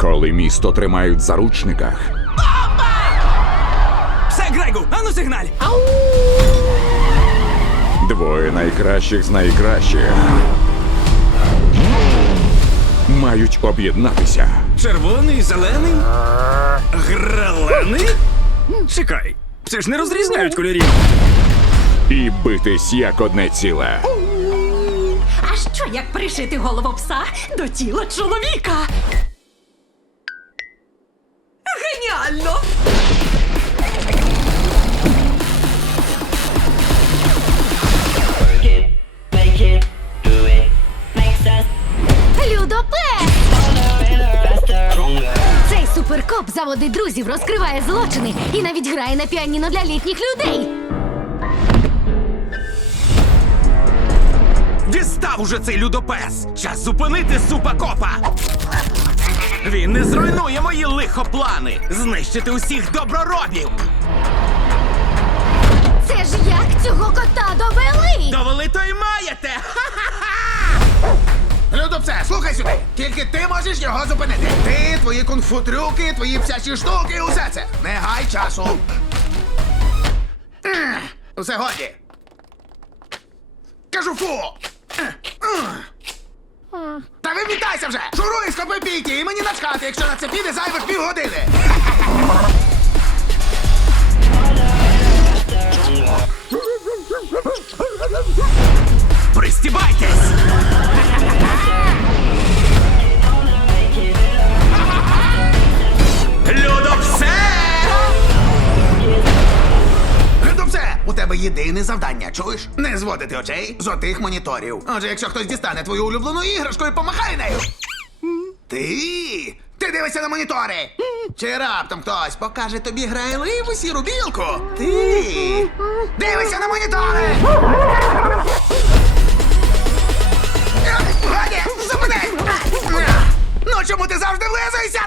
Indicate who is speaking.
Speaker 1: Коли місто тримають в заручниках,
Speaker 2: Все, Грегу, ану сигналь!
Speaker 1: двоє найкращих з найкращих мають об'єднатися.
Speaker 2: Червоний, зелений. Гралений? Чекай, це ж не розрізняють кольорів.
Speaker 1: І битись як одне ціле.
Speaker 3: А що як пришити голову пса до тіла чоловіка?
Speaker 4: Us
Speaker 5: Людопес!
Speaker 4: better, faster, stronger.
Speaker 5: Цей суперкоп заводить друзів, розкриває злочини і навіть грає на піаніно для літніх людей.
Speaker 2: Дістав уже цей людопес! Час зупинити супакопа! Він не зруйнує мої лихоплани! Знищити усіх доброробів!
Speaker 5: Це ж як цього кота довели?
Speaker 2: Довели то й маєте!
Speaker 6: Людопсе, слухай сюди. Тільки ти можеш його зупинити. Ти, твої кунг-фу трюки, твої псячі штуки, усе це. Не гай часу. Усе годі. Кажу фу. Та ви вітайся вже! Шуруй з копи і мені начхати, якщо на це піде зайвих півгодини. Єдине завдання, чуєш? Не зводити очей з отих моніторів. Отже, якщо хтось дістане твою улюблену іграшку і помахай нею. Ти? Ти дивишся на монітори? Чи раптом хтось покаже тобі грайливу сіру білку? Ти? Дивишся на монітори! Годі, зупинись! Ну чому ти завжди влизуєшся?